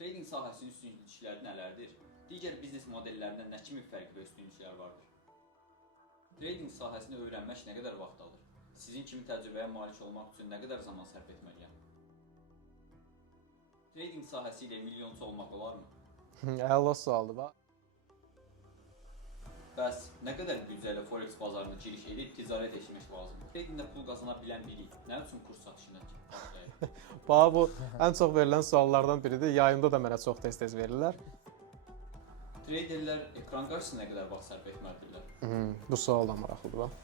Trading sahəsinin üstünlükləri nələrdir? Digər biznes modellərindən nə kimi fərqli və üstünlüklər vardır? Trading sahəsini öyrənmək nə qədər vaxt alır? Sizin kimi təcrübəyə malik olmaq üçün nə qədər zaman sərf etməliyəm? Trading sahəsi ilə milyonçu olmaq olarmı? Əla sualdır bax. Bəs nə qədər büdcə ilə Forex bazarına giriş edib ticarət etmək lazımdır? Tradingdə pul qazana bilən biri nə üçün kurs satışına başlayır? Bax bu ən çox verilən suallardan biridir. Yayımda da mənə çox tez-tez verirlər. Traderlər ekran qarşısında nə qədər vaxt sərf etməlidirlər? Bu sual da maraqlıdır bax.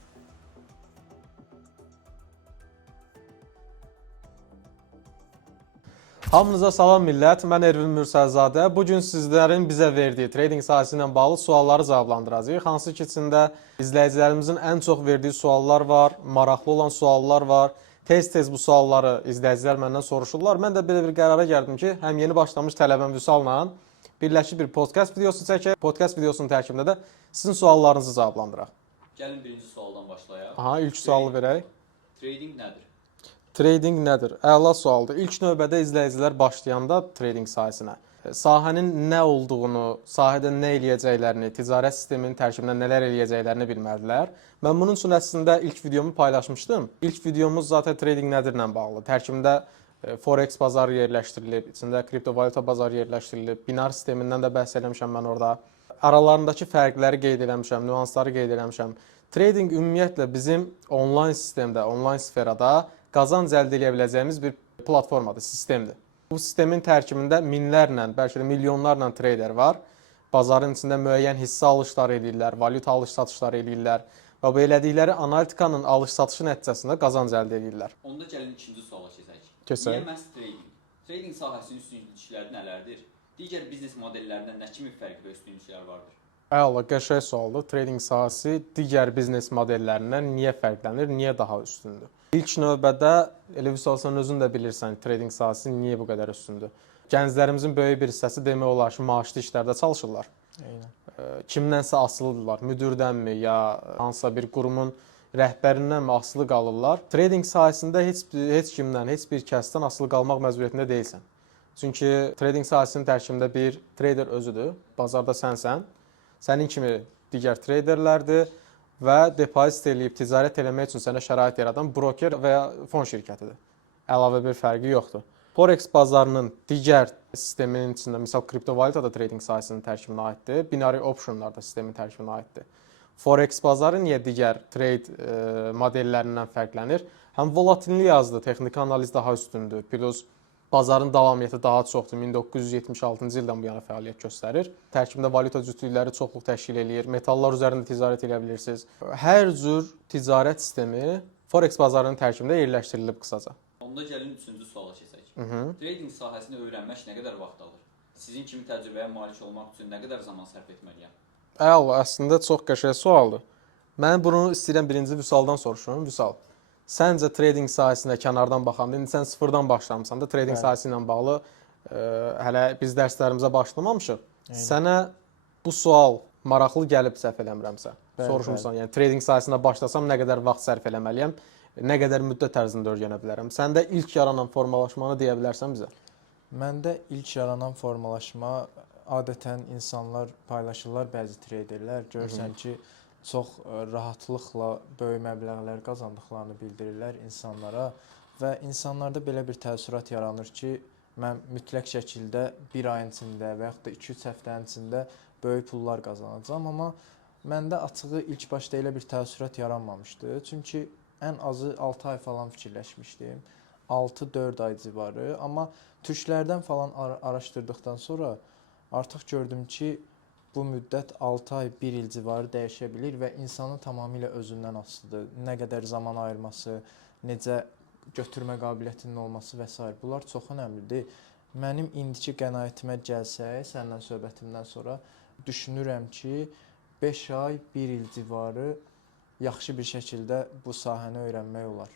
Hamınıza salam millət, mən Ervin Mürsəlzadə. Bugün sizlərin bizə verdiyi trading sahəsi ilə bağlı sualları cavablandıracağıq. Hansı ki, içində izləyicilərimizin ən çox verdiyi suallar var, maraqlı olan suallar var. Tez-tez bu sualları izləyicilər məndən soruşurlar. Mən də belə bir qərara gəldim ki, həm yeni başlamış tələbəm Vüsal'la birləşib bir podcast videosu çəkək. Podcast videosunun tərkibində də sizin suallarınızı cavablandıraq. Gəlin birinci sualdan başlayaq. Aha, ilk sualı verək. Trading nədir? Trading nədir? Əla sualdır. İlk növbədə izləyicilər başlayanda trading sahəsinə sahənin nə olduğunu, sahədə nə eləyəcəklərini, ticarət sisteminin tərkibində nələr eləyəcəklərini bilməlidirlər. Mən bunun üçün əslində ilk videomu paylaşmışdım. İlk videomuz zaten trading nədirlə bağlı. Tərkibində Forex bazarı yerləşdirilib, içində kriptovalyuta bazarı yerləşdirilib, binar sistemindən də bəhs eləmişəm mən orada. Aralarındakı fərqləri qeyd eləmişəm, nüansları qeyd eləmişəm. Trading ümumiyyətlə bizim onlayn sistemdə, onlayn sferada qazanc əldə edə biləcəyimiz bir platformadır, sistemdir. Bu sistemin tərkibində minlərlə, bəlkə də milyonlarla trader var. Bazarın içində müəyyən hissə alışları edirlər, valyuta alış-satışları edirlər və bu elədikləri analitikanın alış-satışı nəticəsində qazanc əldə edirlər. Onda gəlin ikinci suala keçək. Keçək. Niyə məhz trading? Trading sahəsinin üstünlükləri nələrdir? Digər biznes modellərindən nə kimi fərqli və üstünlüklər vardır? Əla, qəşəng sualdır. Trading sahəsi digər biznes modellərindən niyə fərqlənir, niyə daha üstündür? İlk növbədə, elə Vüsal, sən özün də bilirsən, trading sahəsi niyə bu qədər üstündür? Gənclərimizin böyük bir hissəsi demək olar ki, maaşlı işlərdə çalışırlar. Eynən. Kimdənsə asılıdırlar, müdürdənmi, ya hansısa bir qurumun rəhbərindənmi asılı qalırlar. Trading sahəsində heç kimdən, heç bir kəsdən asılı qalmaq məcburiyyətində deyilsən. Çünki trading sahəsinin tərkibində bir trader özüdür, bazarda sənsən. Sənin kimi digər traderlərdir və depozit eləyib ticarət eləmək üçün sənə şərait yaradan broker və ya fon şirkətidir. Əlavə bir fərqi yoxdur. Forex bazarının digər sisteminin içində, misal kriptovalyuta da trading sahəsinin tərkibinə aiddir, binary optionlar da sistemin tərkibinə aiddir. Forex bazarı niyə digər trade modellərindən fərqlənir? Həm volatillik azdır, texniki analiz daha üstündür, plus bazarın davamiyyəti daha çoxdur. 1976-cı ildən bu yana fəaliyyət göstərir. Tərkibində valyuta cütlükləri çoxluq təşkil eləyir. Metallar üzərində ticarət edə bilirsiniz. Hər cür ticarət sistemi Forex bazarının tərkibində yerləşdirilib qısaca. Onda gəlin üçüncü suala keçək. Trading sahəsini öyrənmək nə qədər vaxt alır? Sizin kimi təcrübəyə malik olmaq üçün nə qədər zaman sərf etməliyəm? Əla, əslində çox qəşəng sualdır. Mən bunu istəyirəm birinci Vüsaldan soruşum. Vüsal, səncə trading sahəsinə kənardan baxanda, indi sən sıfırdan başlamısan da trading sahəsi ilə bağlı hələ biz dərslərimizə başlamamışıq. Sənə bu sual maraqlı gəlib səhv eləmirəmsə, soruşmusan, yəni trading sahəsinə başlasam nə qədər vaxt sərf eləməliyəm, nə qədər müddət ərzində öyrənə bilərəm? Səndə ilk yaranan formalaşmanı deyə bilərsən bizə? Məndə ilk yaranan formalaşma adətən insanlar paylaşırlar, bəzi traderlər görürsən ki, çox rahatlıqla böyük məbləğlər qazandıqlarını bildirirlər insanlara və insanlarda belə bir təəssürat yaranır ki, mən mütləq şəkildə bir ayın içində və yaxud da 2-3 həftənin içində böyük pullar qazanacağam, amma məndə açığı ilk başda elə bir təəssürat yaranmamışdı. Çünki ən azı 6 ay falan fikirləşmişdim, 6-4 ay civarı, amma türklərdən falan araşdırdıqdan sonra artıq gördüm ki, bu müddət 6 ay, 1 il civarı dəyişə bilir və insanın tamamilə özündən asılıdır. Nə qədər zaman ayırması, necə götürmə qabiliyyətinin olması və s. Bunlar çox önəmlidir. Mənim indiki qənaətimə gəlsək, səndən söhbətimdən sonra düşünürəm ki, 5 ay, 1 il civarı yaxşı bir şəkildə bu sahəni öyrənmək olar.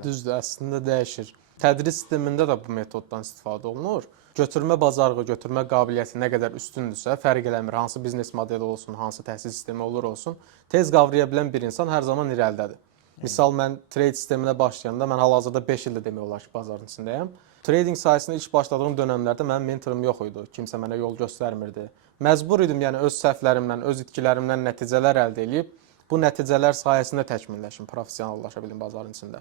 Düzdür, əslində dəyişir. Tədris sistemində də bu metoddan istifadə olunur. Götürmə bazarlığı, götürmə qabiliyyəti nə qədər üstündürsə, fərq eləmir, hansı biznes modeli olsun, hansı təhsil sistemi olur olsun, tez qavraya bilən bir insan hər zaman irəlidədir. Misal, mən trade sisteminə başlayanda, mən hal-hazırda 5 ildir demək olar ki, bazarın içindəyəm. Trading sahəsində ilk başladığım dönəmlərdə mənim mentorum yox idi. Kimsə mənə yol göstərmirdi. Məcbur idim, yəni öz səhvlərimdən, öz itkilərimdən nəticələr əldə edib bu nəticələr sayəsində təkmilləşim, professionallaşa bilim bazarın içində.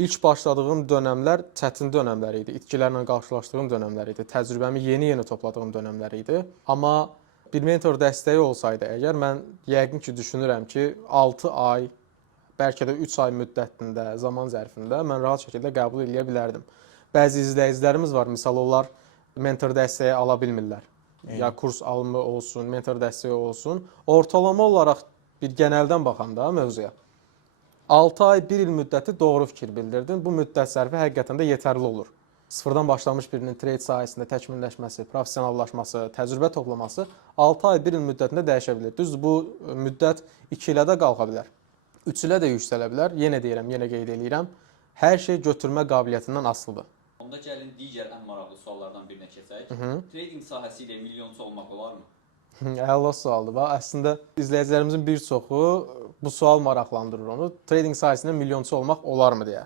İlk başladığım dönəmlər çətin dönəmlər idi. İtkilərlə qarşılaşdığım dönəmlər idi. Təcrübəmi yeni-yeni topladığım dönəmlər idi. Amma bir mentor dəstəyi olsaydı əgər, mən yəqin ki, düşünürəm ki, 6 ay, bəlkə də 3 ay müddətində, zaman zərfində mən rahat şəkildə qəbul edə bilərdim. Bəzi izləyicilərimiz var, misal onlar mentor dəstəyi ala bilmirlər. Ya kurs alımı olsun, mentor dəstəyi olsun. Ortalama olaraq bir genəldən baxanda mövzuya 6 ay, 1 il müddəti doğru fikir bildirdin. Bu müddət sərfi həqiqətən də yetərli olur. Sıfırdan başlamış birinin trade sahəsində təkmilləşməsi, professionallaşması, təcrübə toplaması 6 ay, 1 il müddətində dəyişə bilər. Düzdür, bu müddət 2 ilə də qalxa bilər. 3 ilə də yüksələ bilər. Yenə deyirəm, yenə qeyd edirəm. Hər şey götürmə qabiliyyətindən asılıdır. Onda gəlin digər ən maraqlı suallardan birinə keçək. Trading sahəsi ilə milyonçu olmaq olarmı? Əla sualdır. Bax, əslində izləyicilərimizin bir çoxu bu sual maraqlandırır onu. Trading sahəsində milyonçu olmaq olarmı deyə.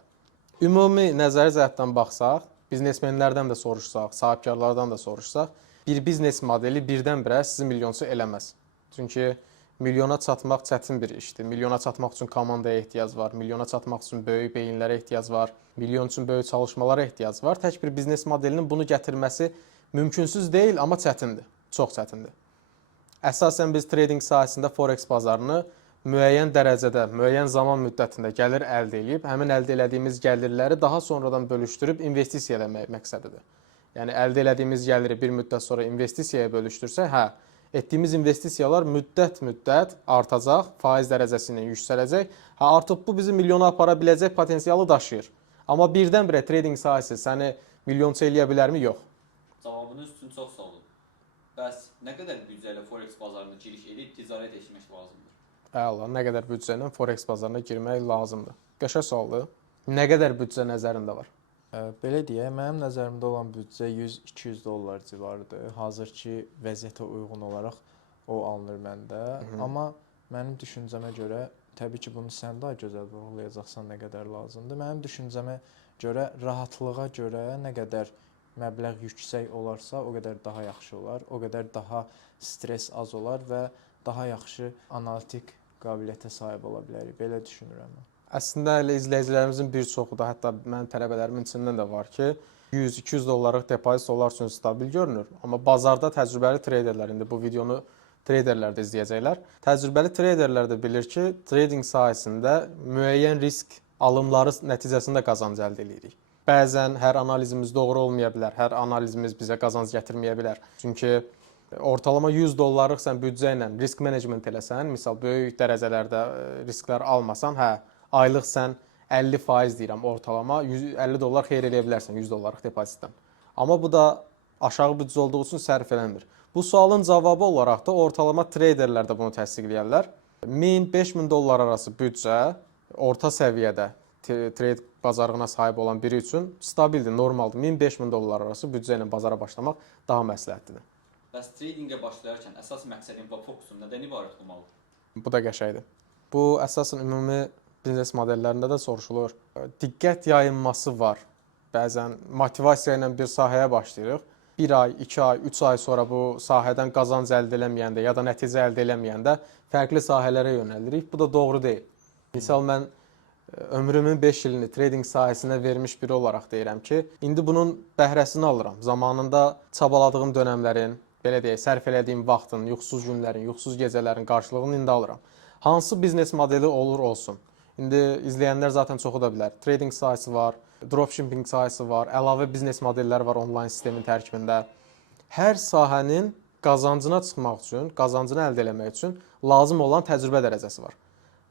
Ümumi nəzəri cəhətdən baxsaq, biznesmenlərdən də soruşsaq, sahibkarlardan da soruşsaq, bir biznes modeli birdən-birə sizi milyonçu eləməz. Çünki milyona çatmaq çətin bir işdir. Milyona çatmaq üçün komandaya ehtiyac var. Milyona çatmaq üçün böyük beyinlərə ehtiyac var. Milyon üçün böyük çalışmalara ehtiyac var. Tək bir biznes modelinin bunu gətirməsi mümkünsüz deyil, amma çətindir. Çox çətindir. Əsasən biz trading sahəsində forex bazarını müəyyən dərəcədə, müəyyən zaman müddətində gəlir əldə edib, həmin əldə etdiyimiz gəlirləri daha sonradan bölüşdürüb investisiya etmək məqsədidir. Yəni əldə etdiyimiz gəliri bir müddət sonra investisiyaya bölüşdürsək, etdiyimiz investisiyalar müddət artacaq, faiz dərəcəsi ilə yüksələcək. Artıq bu bizi milyona apara biləcək potensialı daşıyır. Amma birdən-birə trading sahəsi səni milyonçu eləyə bilərmi? Yox. Cavabınız üçün çox sağ olun. Bəs nə qədər büdcə ilə forex bazarına giriş edib ticarət etmək lazımdır? Əla, nə qədər büdcə ilə forex bazarına girmək lazımdır? Qəşəng sualdır. Nə qədər büdcə nəzərində var? Belə deyək, mənim nəzərimdə olan büdcə 100-200 dollar civarıdır. Hazırki vəziyyətə uyğun olaraq o alınır məndə. Amma mənim düşüncəmə görə, təbii ki, bunu sən daha gözəl vurğulayacaqsan nə qədər lazımdır. Mənim düşüncəmə görə, rahatlığa görə nə qədər məbləğ yüksək olarsa, o qədər daha yaxşı olar. O qədər daha stres az olar və daha yaxşı analitik qabiliyyətə sahib ola bilərik. Belə düşünürəm mən. Əslində elə izləyicilərimizin bir çoxu da, hətta mənim tələbələrimin içindən də var ki, 100-200 dollarlıq depozit onlar üçün stabil görünür. Amma bazarda təcrübəli treyderlər, indi bu videonu treyderlər də izləyəcəklər. Təcrübəli treyderlər də bilir ki, trading sahəsində müəyyən risk alımları nəticəsində qazanc əldə edirik. Bəzən hər analizimiz doğru olmaya bilər, hər analizimiz bizə qazanc gətirməyə bilər. Çünki ortalama 100 dollarlıq sən büdcə ilə risk menecment eləsən, misal böyük dərəcələrdə risklər almasan, aylıq sən 50% deyirəm ortalama 50 dollar xeyir eləyə bilərsən 100 dollarlıq depozitdən. Amma bu da aşağı büdcə olduğu üçün sərf eləmir. Bu sualın cavabı olaraq da ortalama treyderlər də bunu təsdiqləyərlər. 1000-5000 dollar arası büdcə orta səviyyədə trade bazarına sahib olan biri üçün stabildir, normaldır. 1000-5000 dollar arası büdcə ilə bazara başlamaq daha məsləhətlidir. Bəs tradingə başlayarkən əsas məqsədin və fokusun nədən ibarət olmalıdır? Bu da qəşəngdir. Bu əsasən ümumi biznes modellərində də soruşulur. Diqqət yayınması var. Bəzən motivasiya ilə bir sahəyə başlayırıq. 1 ay, 2 ay, 3 ay sonra bu sahədən qazanc əldə eləməyəndə ya da nəticə əldə eləməyəndə fərqli sahələrə yönəlirik. Bu da doğru deyil. Misal mən ömrümün 5 ilini trading sahəsinə vermiş biri olaraq deyirəm ki, indi bunun bəhrəsini alıram. Zamanında çabaladığım dönəmlərin, belə deyək, sərf elədiyim vaxtın, yuxusuz günlərin, yuxusuz gecələrin qarşılığını indi alıram. Hansı biznes modeli olur olsun. İndi izləyənlər zaten çoxu da bilər. Trading sahəsi var, dropshipping sahəsi var, əlavə biznes modelləri var onlayn sistemin tərkibində. Hər sahənin qazancına çıxmaq üçün, qazancını əldə etmək üçün lazım olan təcrübə dərəcəsi var.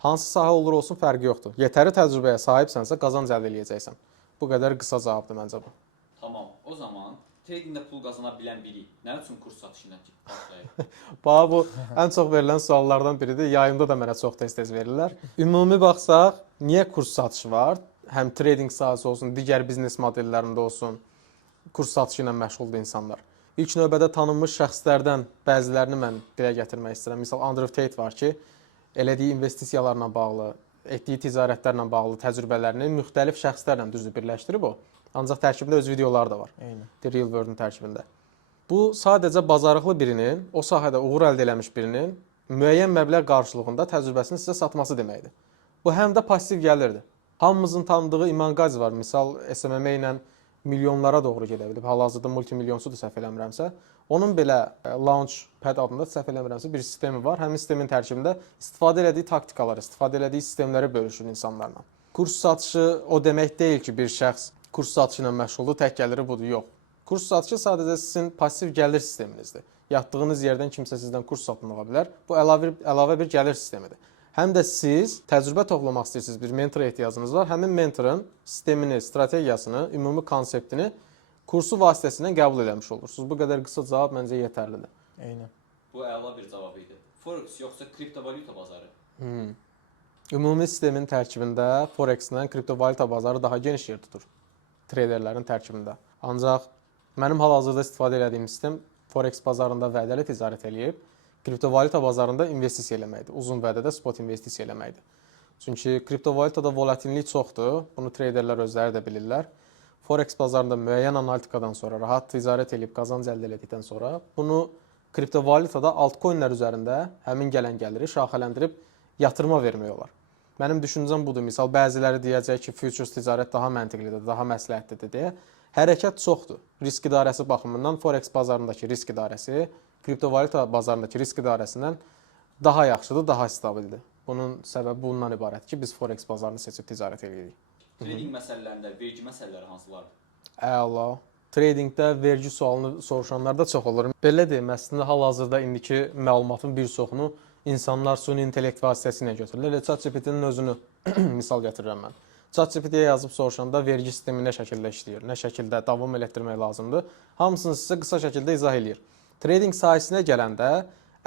Hansı sahə olur olsun fərqi yoxdur. Yetəri təcrübəyə sahibsənsə qazanc əldə edəcəksən. Bu qədər qısa cavabdır məncə bu. Tamam. O zaman tradingdə pul qazana bilən biri nə üçün kurs satışına başlayır? Bax bu ən çox verilən suallardan biridir. Yayımda da mənə çox tez-tez verirlər. Ümumi baxsaq, niyə kurs satışı var? Həm trading sahəsi olsun, digər biznes modellərində olsun, kurs satışı ilə məşğuldur insanlar. İlk növbədə tanınmış şəxslərdən bəzilərini mən dilə gətirmək istəyirəm. Misal Andrew Tate var ki, elədiyi investisiyalarla bağlı, etdiyi ticarətlərlə bağlı təcrübələrini müxtəlif şəxslərlə düzdür birləşdirib o. Ancaq tərkibində öz videoları da var. Eyni. The Real World-un tərkibində. Bu sadəcə bacarıqlı birinin, o sahədə uğur əldə etmiş birinin müəyyən məbləğ qarşılığında təcrübəsini sizə satması deməkdir. Bu həm də pasiv gəlirdir. Hamımızın tanıdığı İman Qazi var. Misal SMM ilə milyonlara doğru gedə bilib. Hal-hazırda multimilyonsudur səhv eləmirəmsə. Onun belə Launchpad adında səhv eləmirəmsə bir sistemi var. Həmin sistemin tərkibində istifadə etdiyi taktikaları, istifadə etdiyi sistemləri bölüşür insanlarla. Kurs satışı o demək deyil ki, bir şəxs kurs satışı ilə məşğuldur, tək gəliri budur. Yox. Kurs satışı sadəcə sizin pasiv gəlir sisteminizdir. Yatdığınız yerdən kimsə sizdən kurs satın ala bilər. Bu əlavə bir gəlir sistemidir. Həm də siz təcrübə toplamaq istəyirsiniz, bir mentora ehtiyacınız var. Həmin mentorun sistemini, strategiyasını, ümumi konseptini kursu vasitəsilə qəbul etmiş olursunuz. Bu qədər qısa cavab məncə yetərlidir. Eyni. Bu əla bir cavab idi. Forex yoxsa kriptovalyuta bazarı? Ümumi sistemin tərkibində Forex-lə kriptovalyuta bazarı daha geniş yer tutur. Traderlərin tərkibində. Ancaq mənim hal-hazırda istifadə etdiyim sistem Forex bazarında vədəli ticarət eləyib, kriptovalyuta bazarında investisiya eləməkdir. Uzun vədədə spot investisiya eləməkdir. Çünki kriptovalyutada volatillik çoxdur. Bunu traderlər özləri də bilirlər. Forex bazarında müəyyən analitikadan sonra, rahat ticarət edib qazanc əldə etdikdən sonra bunu kriptovalyutada altcoinlər üzərində həmin gələn gəliri şaxələndirib yatırıma vermək olar. Mənim düşüncəm budur. Misal, bəziləri deyəcək ki, futures ticarət daha məntiqlidir, daha məsləhətlidir deyə. Hərəkət çoxdur. Risk idarəsi baxımından Forex bazarındakı risk idarəsi kriptovalyuta bazarındakı risk idarəsindən daha yaxşıdır, daha stabildir. Bunun səbəbi bundan ibarətdir ki, biz Forex bazarını seçib ticarət edirik. Trading məsələlərində vergi məsələləri hansılardır? Əla. Tradingdə vergi sualını soruşanlar da çox olur. Belə deyim, əslində hal-hazırda indiki məlumatın bir çoxunu insanlar süni intellekt vasitəsilə götürürlər. Elə ChatGPT-nin özünü misal gətirirəm mən. ChatGPT-yə yazıb soruşanda vergi sistemi nə şəkildə işləyir, nə şəkildə davam elətdirmək lazımdır. Hamısını sizə qısa şəkildə izah eləyir. Trading sahəsinə gələndə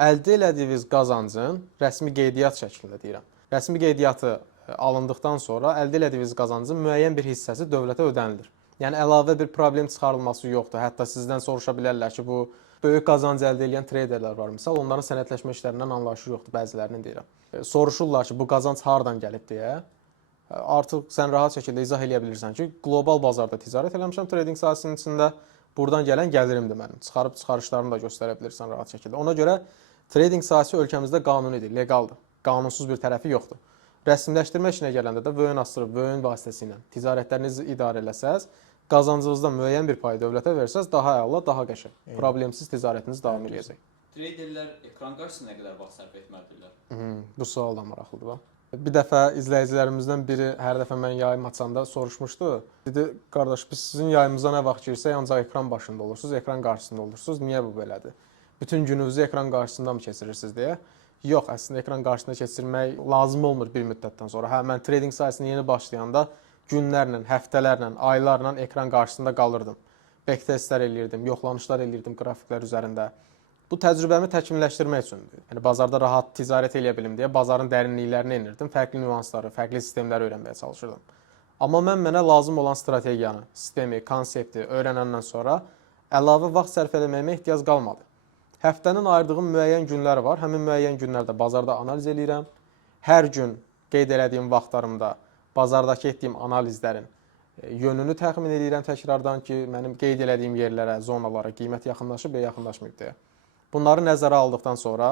əldə elədiyiniz qazancın rəsmi qeydiyyat şəklində deyirəm. Rəsmi qeydiyyatı alındıqdan sonra əldə elədiyiniz qazancın müəyyən bir hissəsi dövlətə ödənilir. Yəni əlavə bir problem çıxarılması yoxdur. Hətta sizdən soruşa bilərlər ki, bu böyük qazanc əldə edən traderlər var. Misal, onların sənədləşmə işlərindən anlayışı yoxdur, bəzilərinin deyirəm. Soruşurlar ki, bu qazanc hardan gəlib deyə. Artıq sən rahat şəkildə izah eləyə bilirsən ki, qlobal bazarda ticarət eləmişəm trading sahəsinin içində. Buradan gələn gəlirimdir mənim. Çıxarıb çıxarışlarını da göstərə bilirsən rahat şəkildə. Ona görə trading sahəsi ölkəmizdə qanunidir, legaldır. Qanunsuz bir tərəfi yoxdur. Rəsmiləşdirmə işinə gələndə də vöyün asdırıb, vöyün vasitəsilə ticarətlərinizi idarə eləsəz, qazancınızdan müəyyən bir pay dövlətə versəz, daha əla, daha qəşəng. Problemsiz ticarətiniz davam edəcək. Traderlər ekran qarşısında nə qədər vaxt sərf etməlidirlər? Bu sual da maraqlıdır. Bir dəfə izləyicilərimizdən biri hər dəfə mən yayım açanda soruşmuşdu. Dedi, qardaş, biz sizin yayımıza nə vaxt girsək, ancaq ekran başında olursunuz, ekran qarşısında olursunuz. Niyə bu belədir? Bütün gününüzü ekran qarşısında mı keçirirsiniz deyə. Yox, əslində ekran qarşısında keçirmək lazım olmur bir müddətdən sonra. Hə, mən trading sahəsinə yeni başlayanda günlərlə, həftələrlə, aylarla ekran qarşısında qalırdım. Backtestlər eləyirdim, yoxlanışlar eləyirdim qrafiklər üzərində. Bu təcrübəmi təkmilləşdirmək üçündür. Yəni bazarda rahat ticarət eləyə bilim deyə bazarın dərinliklərini enirdim, fərqli nüansları, fərqli sistemləri öyrənməyə çalışırdım. Amma mənə lazım olan strategiyanı, sistemi, konsepti öyrənəndən sonra əlavə vaxt sərf etməyimə ehtiyac qalmadı. Həftənin ayırdığım müəyyən günləri var. Həmin müəyyən günlərdə bazarda analiz eləyirəm. Hər gün qeyd etdiyim vaxtlarımda bazardakı etdiyim analizlərin yönünü təxmin edirəm təkrardan ki, mənim qeyd etdiyim yerlərə, zonalara qiymət yaxınlaşıb ya yaxınlaşmayıb deyə. Bunları nəzərə aldıqdan sonra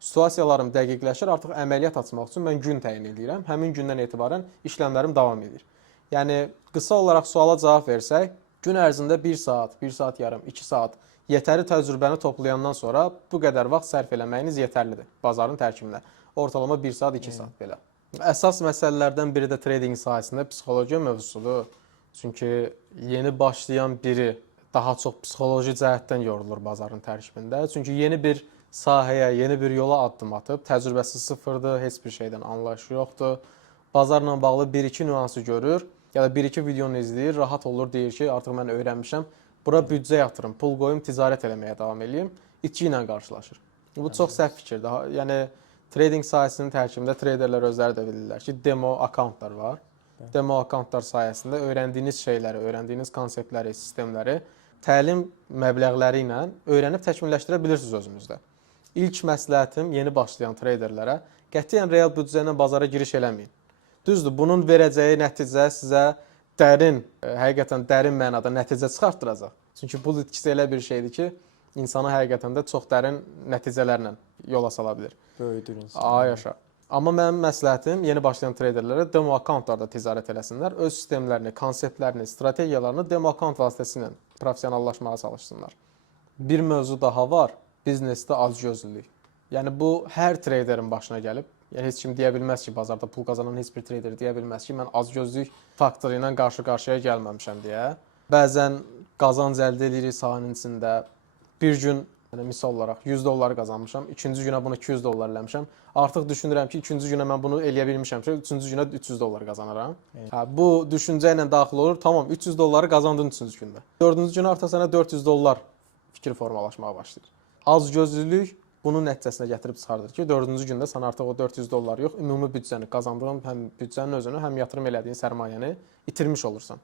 situasiyalarım dəqiqləşir, artıq əməliyyat açmaq üçün mən gün təyin edirəm. Həmin gündən etibarən işləmlərim davam edir. Yəni, qısa olaraq suala cavab versək, gün ərzində 1 saat, 1 saat yarım, 2 saat yetəri təcrübəni toplayandan sonra bu qədər vaxt sərf eləməyiniz yetərlidir bazarın tərkibində. Ortalama 1 saat, 2 saat belə. Əsas məsələlərdən biri də trading sahəsində psixologiya mövzusudur. Çünki yeni başlayan biri daha çox psixoloji cəhətdən yorulur bazarın tərkibində. Çünki yeni bir sahəyə, yeni bir yola addım atıb, təcrübəsi sıfırdır, heç bir şeydən anlayışı yoxdur. Bazarla bağlı 1-2 nüansı görür, ya da 1-2 videonu izləyir, rahat olur, deyir ki, artıq mən öyrənmişəm, bura büdcə yatırım, pul qoyum, ticarət eləməyə davam edeyim, itki ilə qarşılaşır. Bu çox səhv fikirdir. Yəni, trading sahəsinin tərkibində traderlər özləri də bilirlər ki, demo akkauntlar var. Demo akkauntlar sayəsində öyrəndiyiniz şeyləri, öyrəndiyiniz konseptləri, sistemləri təlim məbləğləri ilə öyrənib təkmilləşdirə bilirsiniz özünüzdə. İlk məsləhətim yeni başlayan traderlərə qətiyyən real büdcə ilə bazara giriş eləməyin. Düzdür, bunun verəcəyi nəticə sizə dərin, həqiqətən dərin mənada nəticə çıxartdıracaq. Çünki bull itkisi elə bir şeydir ki, insanı həqiqətən də çox dərin nəticələrlə yola sala bilər. Böyüdür insan. Ay yaşa. Amma mənim məsləhətim yeni başlayan treyderlərə demo akkauntlarda ticarət eləsinlər. Öz sistemlərini, konseptlərini, strategiyalarını demo akkaunt vasitəsilə professionallaşmağa çalışsınlar. Bir mövzu daha var, biznesdə acgözlülük. Yəni bu hər treyderin başına gəlib. Yəni heç kim deyə bilməz ki, bazarda pul qazanan heç bir treyder deyə bilməz ki, mən acgözlük faktoru ilə qarşı-qarşıya gəlməmişəm deyə. Bəzən qazanc əldə edirik sahənin içində. Bir gün yəni misal olaraq 100 dollar qazanmışam, ikinci günə bunu 200 dollar eləmişəm. Artıq düşünürəm ki, ikinci günə mən bunu eləyə bilmişəmsə, üçüncü günə 300 dollar qazanaram. Hə, bu düşüncə ilə daxil olur. Tamam, 300 dolları qazandın üçüncü gündə. Dördüncü günə artıq sənə 400 dollar fikir formalaşmağa başlayır. Azgözlülük bunun nəticəsinə gətirib çıxardır ki, dördüncü gündə sən artıq o 400 dollar yox, ümumi büdcəni qazandığın həm büdcənin özünü, həm yatırım elədiyin sərmayəni itirmiş olursan.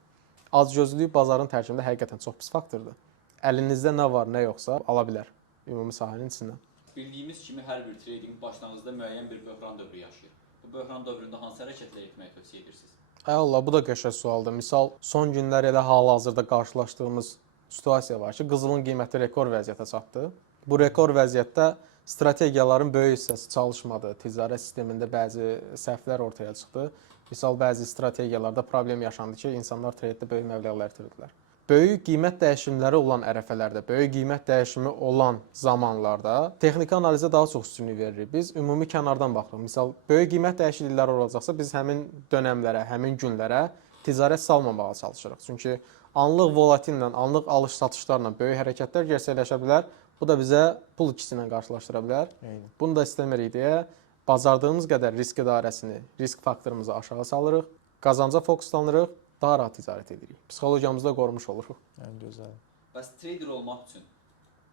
Azgözlülük bazarın tərkibində həqiqətən çox pis faktordur. Əlinizdə nə var, nə yoxsa ala bilər ümumi sahənin içindən. Bildiyimiz kimi hər bir trading başlanğıcda müəyyən bir böhran dövrü yaşayır. Bu böhran dövründə hansı hərəkətlər etməyi tövsiyə edirsiniz? Allah, bu da qəşəng sualdır. Misal, son günlər elə hal-hazırda qarşılaşdığımız situasiya var ki, qızılın qiyməti rekor vəziyyətə çatdı. Bu rekor vəziyyətdə strategiyaların böyük hissəsi çalışmadı. Ticarət sistemində bəzi səhvlər ortaya çıxdı. Misal, bəzi strategiyalarda problem yaşandı ki, insanlar treydə böyük məbləğlər itirdilər. Böyük qiymət dəyişimləri olan ərəfələrdə, böyük qiymət dəyişimi olan zamanlarda texniki analizə daha çox üstünlük veririk. Biz ümumi kənardan baxırıq. Misal, böyük qiymət dəyişiklikləri olacaqsa, biz həmin dönəmlərə, həmin günlərə ticarət salmamağa çalışırıq. Çünki anlıq volatillə, anlıq alış-satışlarla böyük hərəkətlər gerçəkləşə bilər. Bu da bizə pul itkisi ilə qarşılaşdıra bilər. Bunu da istəmirik deyə bacardığımız qədər risk idarəsini, risk faktorumuzu aşağı salırıq, qazanca fokuslanırıq. Daha rahat ticarət edirik. Psixologiyamızı da qorumuş oluruq. Ən gözəl. Bəs trader olmaq üçün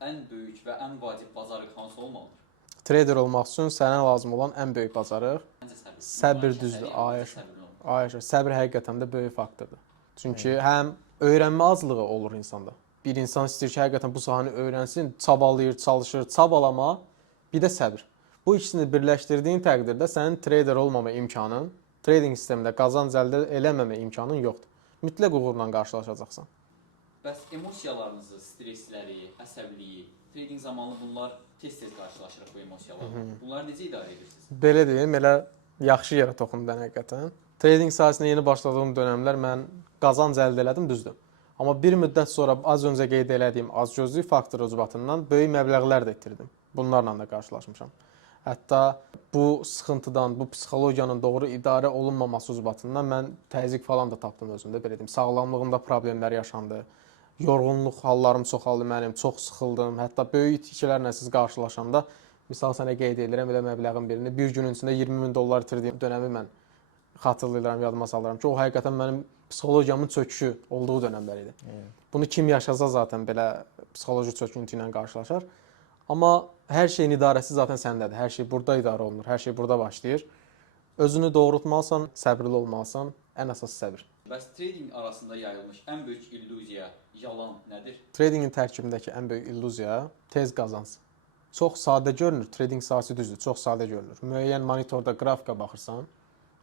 ən böyük və ən vacib bacarıq hansı olmalıdır? Trader olmaq üçün sənə lazım olan ən böyük bacarıq Məncə səbir. səbir düzdür. Ayşə, səbir həqiqətən də böyük faktordur. Çünki həm öyrənmə azlığı olur insanda. Bir insan istəyir ki, həqiqətən bu sahəni öyrənsin, çabalayır, çalışır, çabalama, bir də səbir. Bu ikisini birləşdirdiyin təqdirdə sənin trader olmama imkanın, trading sistemində qazanc əldə eləməmə imkanın yoxdur. Mütləq uğurla qarşılaşacaqsan. Bəs emosiyalarınızı, stressləri, əsəbiliyi, trading zamanı bunlar tez-tez qarşılaşırıq bu emosiyalarla. Bunları necə idarə edirsiniz? Belə deyim, elə yaxşı yerə toxundun həqiqətən. Trading sahəsinə yeni başladığım dönəmlər mən qazanc əldə elədim, düzdür. Amma bir müddət sonra az öncə qeyd elədiyim azgözlük faktoru ucbatından böyük məbləğlər də itirdim. Bunlarla da qarşılaşmışam. Hətta bu sıxıntıdan, bu psixologiyanın doğru idarə olunmaması ucbatından mən təzyiq falan da tapdım özümdə, belə deyim. Sağlamlığımda problemlər yaşandı. Yorğunluq hallarım çoxaldı mənim, çox sıxıldım. Hətta böyük itkilər siz qarşılaşanda, misal sənə qeyd edirəm, elə məbləğin birini bir günün içində 20.000 dollar itirdiyim dönəmi mən xatırlayıram, yadıma salıram ki, o həqiqətən mənim psixologiyamın çöküşü olduğu dönəmlər idi. Bunu kim yaşasa zaten belə psixoloji çöküntü ilə qarşılaşar. Amma hər şeyin idarəsi zaten səndədir. Hər şey burada idarə olunur. Hər şey burada başlayır. Özünü doğrultmalısan, səbirli olmalısan. Ən əsas səbir. Bəs trading arasında yayılmış ən böyük illüziya, yalan nədir? Tradingin tərkibindəki ən böyük illüziya tez qazanc. Çox sadə görünür. Trading sahəsi düzdür. Çox sadə görünür. Müəyyən monitorda qrafika baxırsan,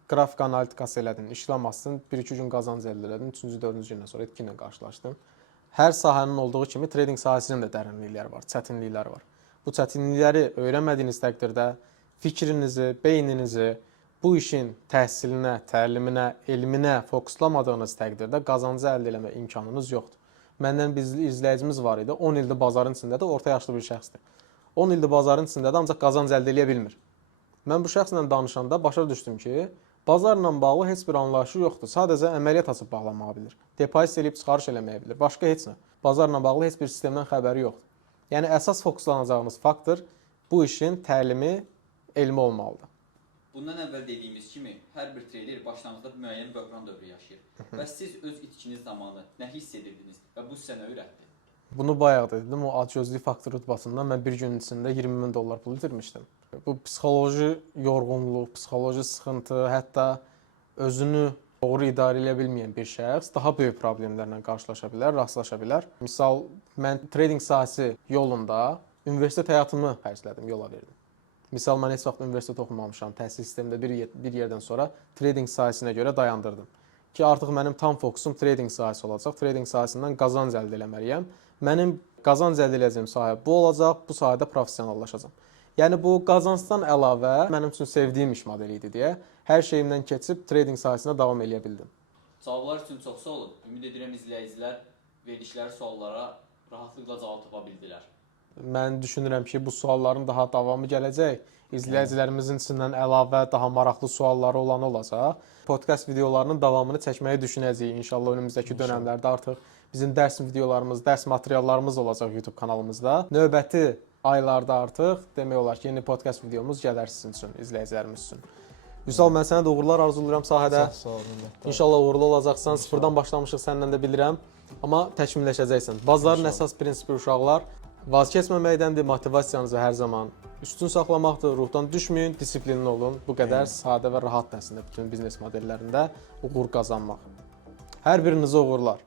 qrafika analitikası elədin, işləm açdın, 1-2 gün qazanc əldə etdin, 3-cü, 4-cü gündən sonra itki ilə qarşılaşdın. Hər sahənin olduğu kimi trading sahəsinin də dərinlikləri var, çətinlikləri var. Bu çətinlikləri öyrənmədiyiniz təqdirdə fikrinizi, beyninizi bu işin təhsilinə, təliminə, elminə fokuslamadığınız təqdirdə qazancı əldə etmə imkanınız yoxdur. Məndən bir izləyicimiz var idi, 10 ildir bazarın içindədir, orta yaşlı bir şəxsdir. 10 ildir bazarın içindədir, ancaq qazanc əldə edə bilmir. Mən bu şəxslə danışanda başa düşdüm ki, bazarla bağlı heç bir anlayışı yoxdur. Sadəcə əməliyyat açıb bağlamağı bilir. Depozit eləyib çıxarış eləməyə bilir. Başqa heç nə. Bazarla bağlı heç bir sistemdən xəbəri yoxdur. Yəni əsas fokuslanacağımız faktor bu işin təlimi, elmi olmalıdır. Bundan əvvəl dediyimiz kimi hər bir trader başlanğıcda müəyyən böhran dövrü yaşayır. Bəs siz öz itkiniz zamanı nə hiss edirdiniz və bu sizə nə öyrətdi? Bunu bayaq dedim, o acgözlük faktoru rütbasından mən bir günün içində 20.000 dollar pul itirmişdim. Bu psixoloji yorğunluq, psixoloji sıxıntı, hətta özünü doğru idarə edə bilməyən bir şəxs daha böyük problemlərlə qarşılaşa bilər, rastlaşa bilər. Misal, mən trading sahəsi yolunda universitet həyatımı xərclədim, yola verdim. Misal, mən heç vaxt universitet oxumamışam, təhsil sistemində bir yerdən sonra trading sahəsinə görə dayandırdım. ki, artıq mənim tam fokusum trading sahəsi olacaq. Trading sahəsindən qazanc əldə etməliyəm. Mənim qazanc əldə edəcəyim sahə bu olacaq. Bu sahədə professionallaşacağam. Yəni bu qazancdan əlavə mənim üçün sevdiyim iş modeli idi deyə hər şeyimdən keçib trading sahəsinə davam edə bildim. Cavablar üçün çox sağ olun. Ümid edirəm izləyicilər verdikləri suallara rahatlıqla cavab tapa bildilər. Mən düşünürəm ki, bu sualların daha davamı gələcək. İzləyicilərimizin içindən əlavə daha maraqlı sualları olan olacaq. Podkast videolarının davamını çəkməyi düşünəcəyik. İnşallah önümüzdəki dönəmlərdə artıq bizim dərs videolarımız, dərs materiallarımız olacaq YouTube kanalımızda. Növbəti aylarda artıq demək olar ki, yeni podkast videomuz gələr sizin üçün, izləyicilərimiz üçün. Vüsal, mən sənə də uğurlar arzulayıram sahədə. Sağ ol, minnətdaram. İnşallah uğurlu olacaqsan. Sıfırdan başlamışıq səndən də bilirəm. Amma təkmilləşəcəksən. Bazarın əsas prinsipi uşaqlar vaz keçməməkdəndir, motivasiyanızı hər zaman üstün saxlamaqdır, ruhdan düşməyin, disiplinli olun. Bu qədər sadə və rahat əslində bütün biznes modellərində uğur qazanmaq. Hər birinizə uğurlar.